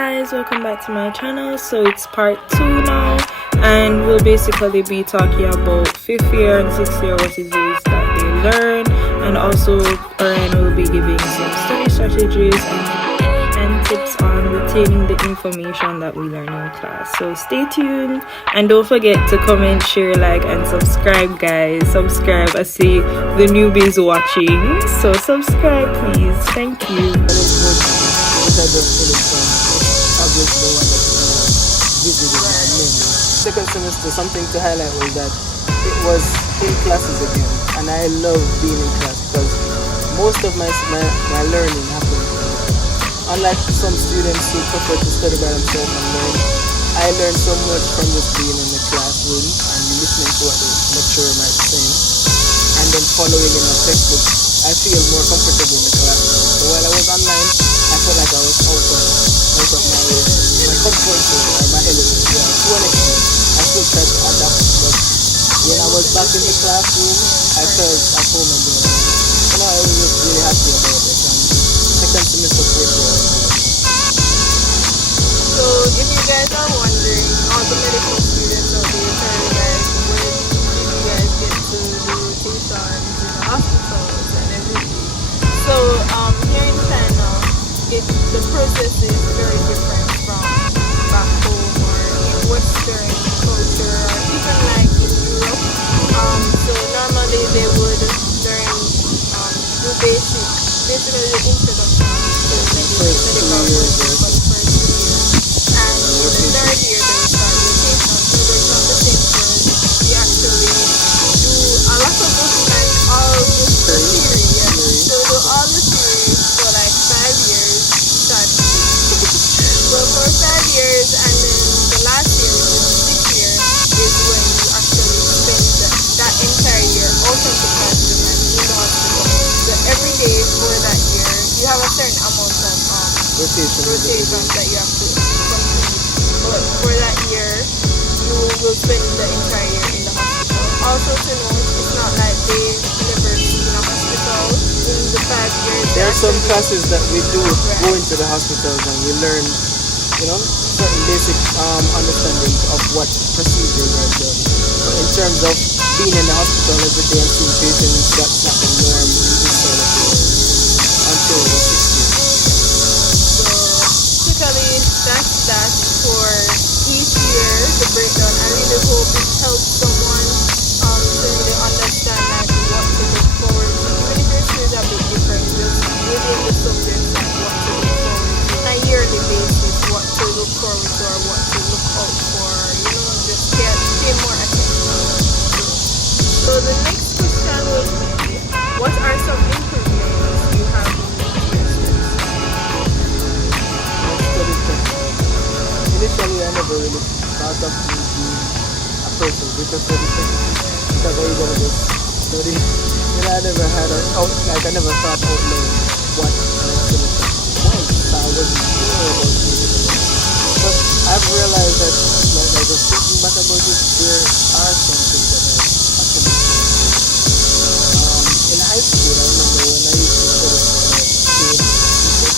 guys, welcome back to my channel. So it's part 2 now, and we'll basically be talking about 5th year and 6th year, what it is that they learn, and also Orion will be giving some study strategies and tips on retaining the information that we learn in class. So stay tuned, and don't forget to comment, share, like, and subscribe, guys. Subscribe. I see the newbies watching, so subscribe please. Thank you. Obviously the one that visited my memory. Second semester, something to highlight was that it was in classes again, and I love being in class because most of my learning happened. Unlike some students who prefer to study by themselves and learn, I learned so much from just being in the classroom and listening to what the lecturer might say, and then following in my textbook. I feel more comfortable in the classroom. So while I was online, I felt like I was out of my comfort zone or my element. Yeah, to an extent, I still tried to adapt, but when I was back in the classroom, I felt at home again. I was just really happy about it. And second semester, 4th year. So if you guys are wondering, all the medical students out there are like, where did you guys get to the rotations in the hospitals and everything? So here in China, the process is very different from back home or in Western culture or even like in Europe. So normally they would learn do basically the introduction to medical courses for the first 2 years, and in the 3rd year they will start rotation. So there's not the same course. We actually do a lot of those, like all this theory, yeah. So do all the theory for like 5 years. Well, for 5 years, and then the last year, which is the 6th year, is when you actually spend that entire year out of the classroom and in the hospital. So every day for that year, you have a certain amount of rotations that you have to complete. But for that year, you will spend the entire year in the hospital. Also to note, it's not like they never see in a hospital in the 5 years. There are some classes that we do go into the hospitals and we learn, certain basic understanding of what procedures are done. But in terms of being in the hospital every day and seeing patients, that's not the norm in this side of the world until the 6th year. So typically that's that for each year, the breakdown. I really hope it helps someone to really understand like what to look forward to. Even if your school is a bit different, just within the subjects and what to look forward to on a yearly basis, what to look forward to or what to look out for, just pay more attention to. So the next question will be, what are some improvements you have made to your studies? Initially, I never really thought of me being a person with a study because I usually just study. I never had I never thought out loud what my study was. So I wasn't sure about it. But I've realized that, like just thinking back about it, there are some things that I actually changed. In high school, I remember when I used to study for like 8 people,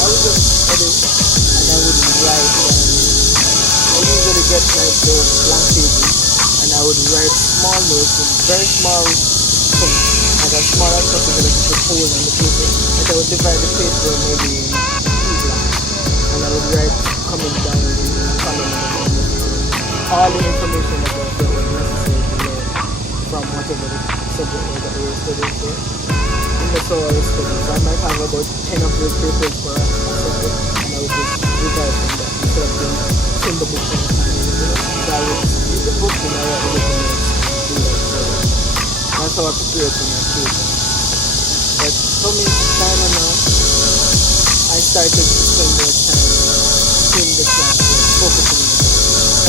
I would just study and I would write down. I usually get like those blank pages and I would write small notes in very small chunks, like as small as possible that you could hold on the paper. Like I would divide the paper maybe in 2 blocks and I would write coming down in a column all the information that I felt was necessary to learn from whatever the subject was that we were studying for. And that's how I was studying. So I might have about 10 of those papers for a subject and I would just revise from that instead of being in the book all the time. So I would read the book and I write the little notes. That's how I prepared for my tuition. But coming to China now, I started to spend more time in the classroom, focusing on it.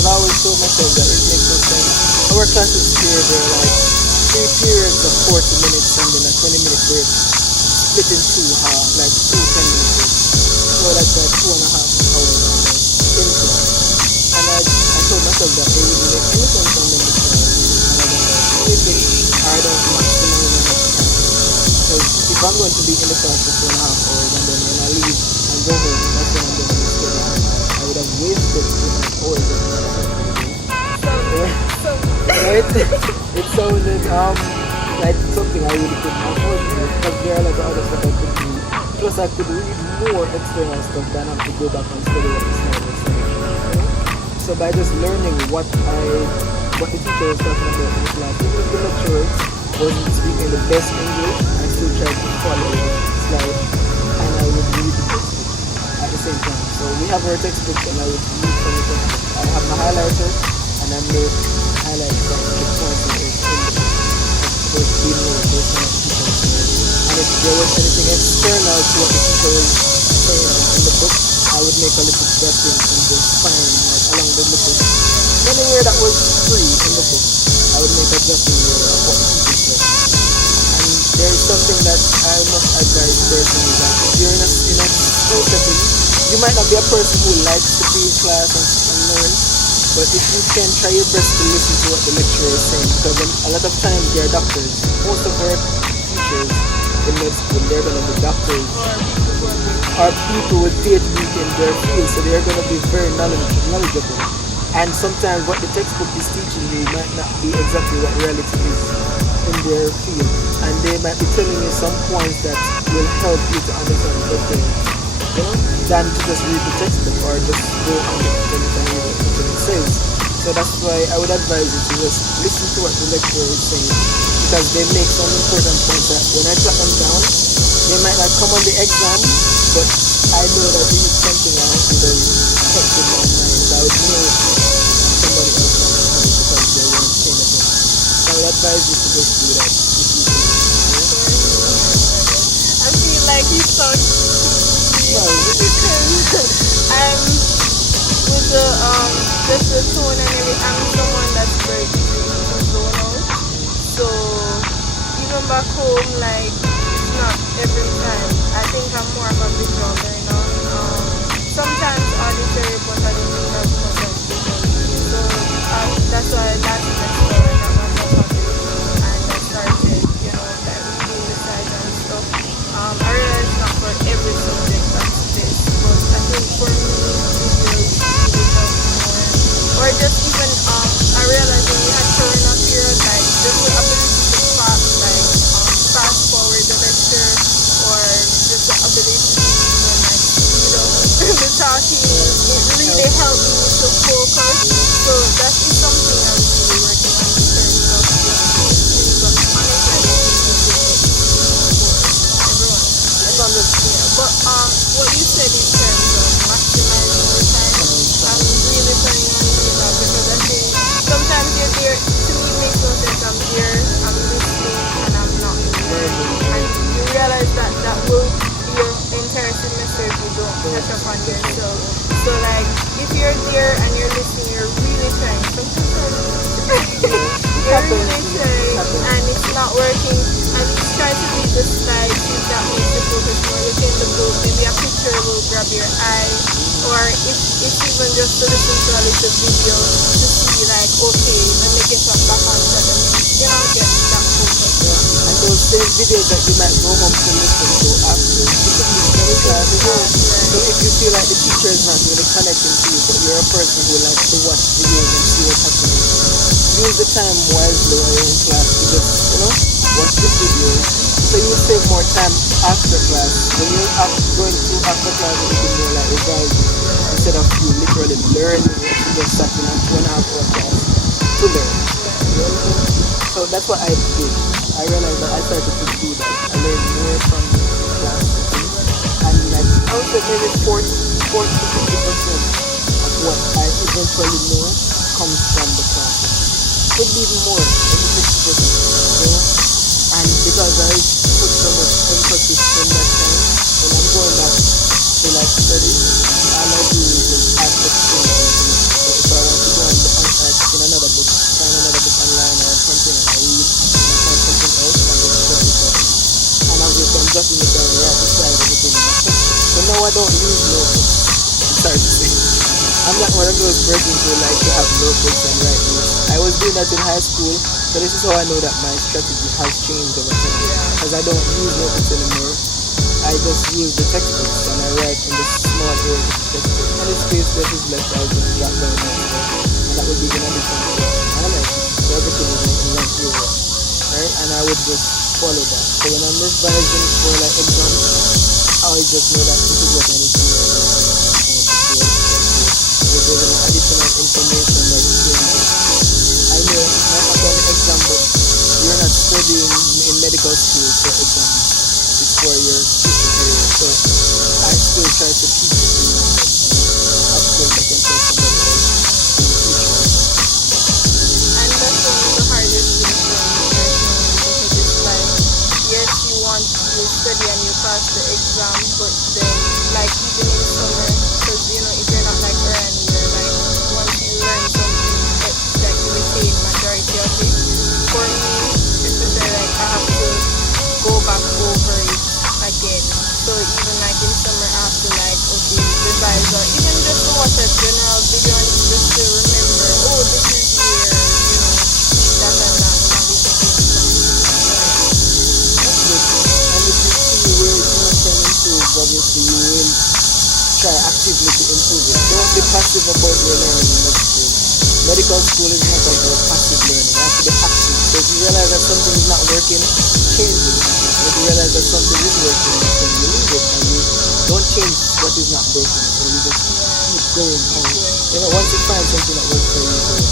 I've always told myself that it makes no sense. Our classes here, they're like 3 periods of 40 minutes and then a 20-minute break, split in 2 halves, like 2 10-minute breaks. So that's like 2.5 hours in class. And I told myself that it wouldn't make any sense on them because I don't maximize my time. Because if I'm going to be in the class for 2.5 hours and then when I leave and go home, that's when I'm going to study. wasted hours of my life. So Right? It sounded like something I really couldn't afford to do because there are like other stuff I could do. Plus I could read more external stuff than have to go back and study what the slide was saying. So by just learning what the teacher was talking about in class, even if the lecturer wasn't speaking the best English, I still tried to follow the slide and I would read the textbook at the same time. So we have our textbook and I would read from the textbook. I have my highlighter and I make highlights from the points in the book. Of course, we know based on what the teacher was saying. And if there was anything external to what the teacher was saying in the book, I would make a little dressing and just find like along the little anywhere that was free in the book. I would make a dressing there of what the teacher said. And there's something that I must advise personally that if you're in a school setting, you might not be a person who likes to be in class and learn, but if you can try your best to listen to what the lecturer is saying, because a lot of times they are doctors. Most of our teachers in med school, they're going to be doctors or people with PhD in their field, so they're going to be very knowledgeable. And sometimes what the textbook is teaching you might not be exactly what reality is in their field. And they might be telling you some points that will help you to understand better, than to just read the textbook or just go on the internet and read what it says. So that's why I would advise you to just listen to what the lecturer is saying, because they make some important points that when I jot them down, they might not come on the exam, but I know that this is something I have to then kept in my mind. So I would know somebody else might not know because they weren't paying attention. So I would advise you to just do that if you can. I feel like you talked Well, with the just the tone and everything. I'm someone that's very easy to zone out. So even back home, like it's not every time. I think I'm more of a visual learner. Sometimes auditory, but I don't think as much as visual. So that's why last semester when I was on foundation and I started, like reading the slides and stuff. I realized it's not for every subject that's this, but I think for me, videos really help more. Or just even, I realized when we had corona period, like just the ability to fast forward the lecture, or just the ability to even like speed up the talking, it really helped me to focus. So that is something I'm really working on in terms of teaching, but honestly, I don't think it's for everyone. But what you said in terms of maximizing the time, I'm really planning on doing that, because I think sometimes you're there, to me it makes no sense, I'm there, I'm listening, and I'm not learning. And you realize that will be your entire semester if you don't catch up on yourself. So like, if you're there and you're listening, you're really trying. Sometimes you're really trying and it's not working, and you try to read the slide, think that makes you focus more. Look in the book, maybe a picture will grab your eye, or if it's even just to listen to a little video to see like, okay, let me get back on track and get that focus. And those same videos that you might go home to listen to after, you can use them in class as well. So if you feel like the teacher is not really connecting to you, but you're a person who likes to watch videos and see what's happening, use the time wisely while you're in class to just, watch the videos. So you will save more time after class. When you're going through after class, you can more like revising instead of you literally learning what you just sat in 2.5 hour class to learn. So that's what I did. I realized that I started to do that. I learned more from class and like I would say maybe 40 to 50% of what I eventually know comes from the class. Could be even more, maybe 50%. And because I put so much emphasis in that time, when I'm going back to like study, all I do is just add extra information. So if I want to go on in another book, find another book online or something, and I read and I find something else, and just jot it down. And obviously I'm jotting it down right beside everything in my textbook. So now I don't use notebooks. I'm sorry to say. I'm not one of those persons who like to have notebooks and write notes. I was doing that in high school, so this is how I know that my strategy has changed over time. Because I don't use notebooks anymore. I just use the textbooks and I write in the small areas textbook. Any space that is left, I'll just jot down notes, right? And that would be in addition to what I like. So everything is like in one area, right? And I would just follow that. So when I'm revising for like exams, I would just know that this is what I need to know. If there's any additional information that changes, I know it might have done the exam, but you're not studying in medical school for exams. It's for your future career. So I still try to keep it in my head. Of course, I can tell somebody else in the future. And that's one of the hardest things for me personally, because it's like, yes, you want to study and you pass the exam, but then, like, even in summer, because, you know, if you're not like around here, like, once you learn something, like, you retain majority of it. For me, especially, like, I have to go back over it again. So even, like, in summer, I have to, like, okay, revise, or even just to watch a general video and just to remember, oh, this is where, you know, that and that, and how this is from. That's good. And if you see where you can improve, obviously you will try actively to improve it. Don't be passive about your learning in medical school. Medical school is not about passive learning. You have to be active. So if you realize that something is not working, change it. And if you realize that something is working, then you leave it and you don't change what is not working. So you just keep going on. You know, once you find something that works for you, do it.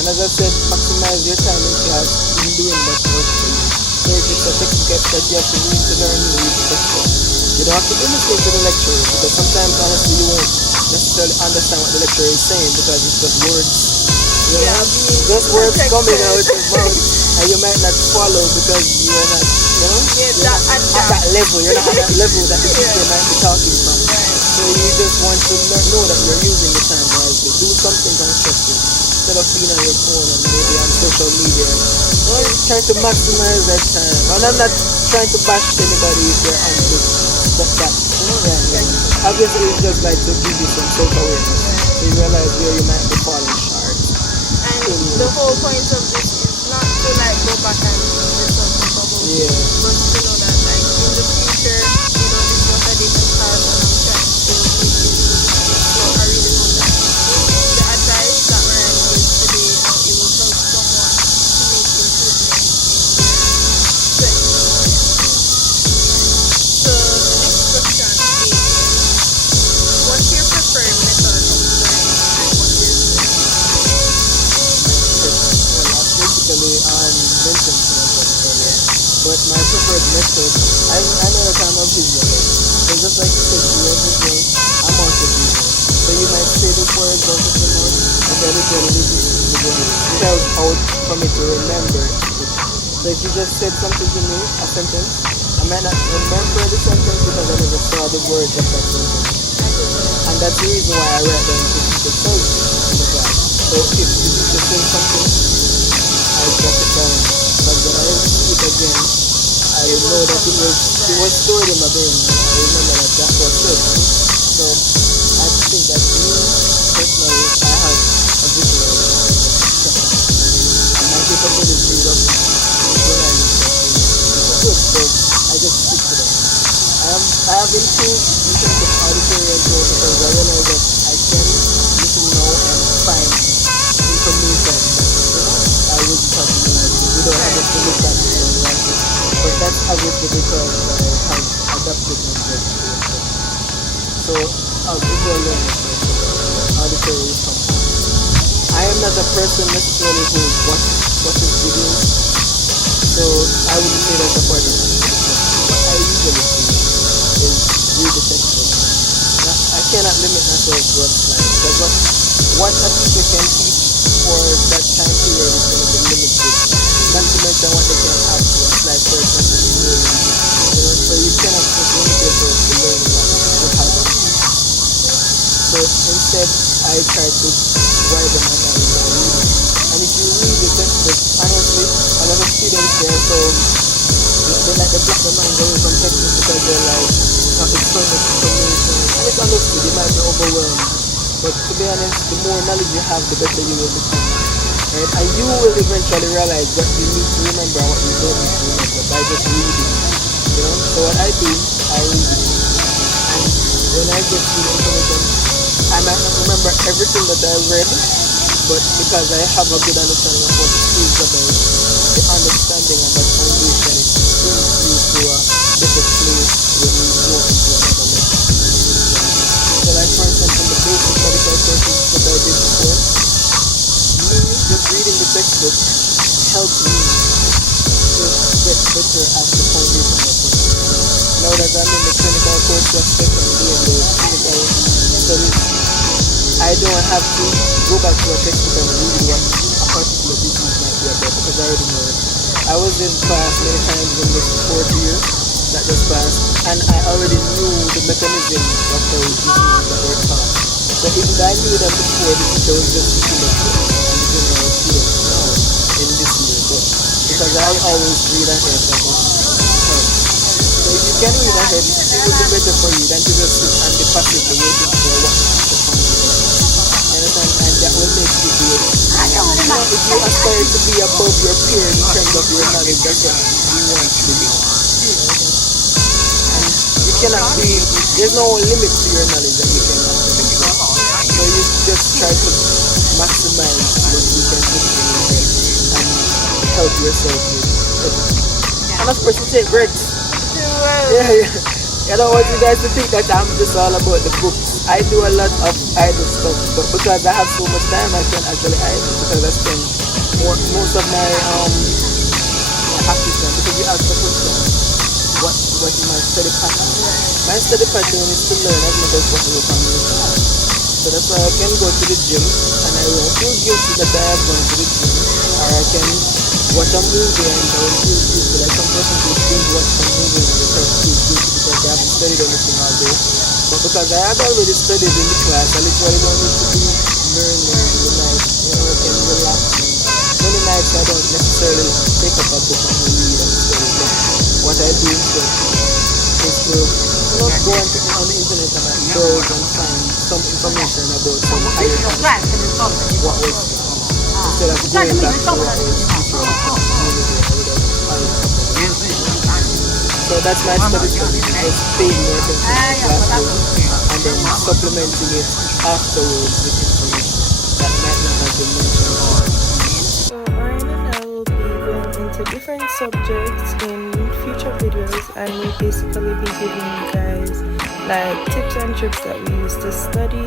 And as I said, maximize your time in class in doing what works for you. So if it's a textbook that you have to read to learn, you read the textbook. You don't have to be listening to the lecturer, because sometimes honestly you won't necessarily understand what the lecturer is saying because it's just words. You know? Yeah, Just words protected. coming out of his mouth, and you might not follow because you're not, you know, Yeah, you're not at that level. You're not at that level that the teacher might be talking from. Right. So you just want to know that you're using the time wisely. Do something constructive instead of being on your phone and maybe on social media. Well, try to maximize that time. And I'm not trying to bash anybody if they're on this, but that, you know, right? Obviously, it's just like to give you some self-awareness. So you realize where you might be falling short. And the whole point of this is not to like go back and beat yourself up about it, Yeah. but to know that like in the future, you know, this is what I did in the past and I'm trying to make it. So I really know that the advice that Ryan gives today, you know, it will help someone to make improvement in their studies. So the next question is, what's your preferred method of learning and what you're studying? Basically, mentioned to myself earlier. But my preferred method, I know that I'm a visual. So just like you said, you are visual, I'm also visual. So you might say the words out of your mouth, and then literally this is the word. It tells out for me to remember it. So if you just said something to me, a sentence, I might not remember the sentence because I never saw the words of that sentence. And that's the reason why I write down what the teacher says in the class. So if the teacher says something, I jot it down. Because when I see it again, I know that it was stored in my brain. I remember that that's what said. So I think that me, personally, I have a visual preference. And my capabilities of visualizing something is good. So I just stick to that. I have improved in terms of auditory as well because I realize that I can listen now and find information that, you know, I wouldn't have known without having to look at it and write it. But that's obviously because I have adapted myself to it. So visual learning, auditory is something. I am not a person necessarily who watches videos, so I wouldn't say that's a part of my education. What I usually do is read the textbook. I cannot limit myself to a slide because what a teacher can teach for that time period is going to be limited. Not to mention what they can add to a slide for it not to be more. You know, so you cannot just limit yourself to learning what the teacher has on teach. So instead, I try to widen my knowledge by reading. And if you read the textbook, honestly, a lot of students here, so they like to block their mind away from textbooks because they're like, oh, it's so much information. And it's understood, you might be overwhelmed. But to be honest, the more knowledge you have, the better you will become. Right? And you will eventually realize what you need to remember and what you don't need to remember by just reading. You know? So what I do, I read it. And when I get good information, I might not remember everything that I read, but because I have a good understanding of what it is about, the understanding and that foundation, it brings you to a better place when you go into another lesson. So like for instance, in the basic medical courses that I did before, me just reading the textbook helped me to get better at the foundation of it. Now that I'm in the clinical course aspect and doing the clinical studies, I don't have to go back to a textbook and read what a particular disease might be about because I already know it. I was in class many times in this fourth year that just passed, and I already knew the mechanism of those diseases that were taught. So even though I knew them before, the teacher was just teaching them and the general students now in this year. But because I always read ahead, that was help. So if you can read ahead, it would be better for you than to just sit and be passively waiting for what the teacher comes to you. And that will make you do it. You know, if you aspire to be above your peers in terms of your knowledge, that's what you want to do. And you cannot be, there's no limit to your knowledge that you can actually do. So you just try to maximize what you can put in your head and help yourself with everything. And of course you take breaks. Yeah. I don't want you guys to think that I'm just all about the books. I do a lot of idle stuff, but because I have so much time, I can actually idle because I spend most of my active time. Because you asked the question, what is my study pattern? My study pattern is to learn as much as possible from the class. So that's why I can go to the gym and I won't feel guilty that I have gone to the gym, or I can watch a movie and I will feel guilty. Like some person who binge watch some movie and they start to feel guilty because they haven't studied anything all day. But because I had already studied in the class, I literally don't need to be learning in the night. You know, I can relax. And many nights I don't necessarily pick up a book and read and study. But what I do instead is to go on the internet and browse and find some information about some higher concept, what was instead of going back to what was teacher So that's my study strategy, is paying more attention to classroom and then supplementing it afterwards with information that might not have been mentioned. So Ryan and I will be going into different subjects in future videos, and we'll basically be giving you guys like tips and tricks that we use to study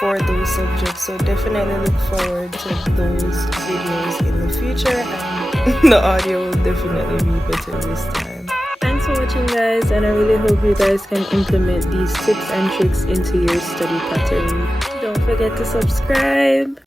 for those subjects. So definitely look forward to those videos in the future, and the audio will definitely be better this time. Thanks for watching guys, and I really hope you guys can implement these tips and tricks into your study pattern. Don't forget to subscribe.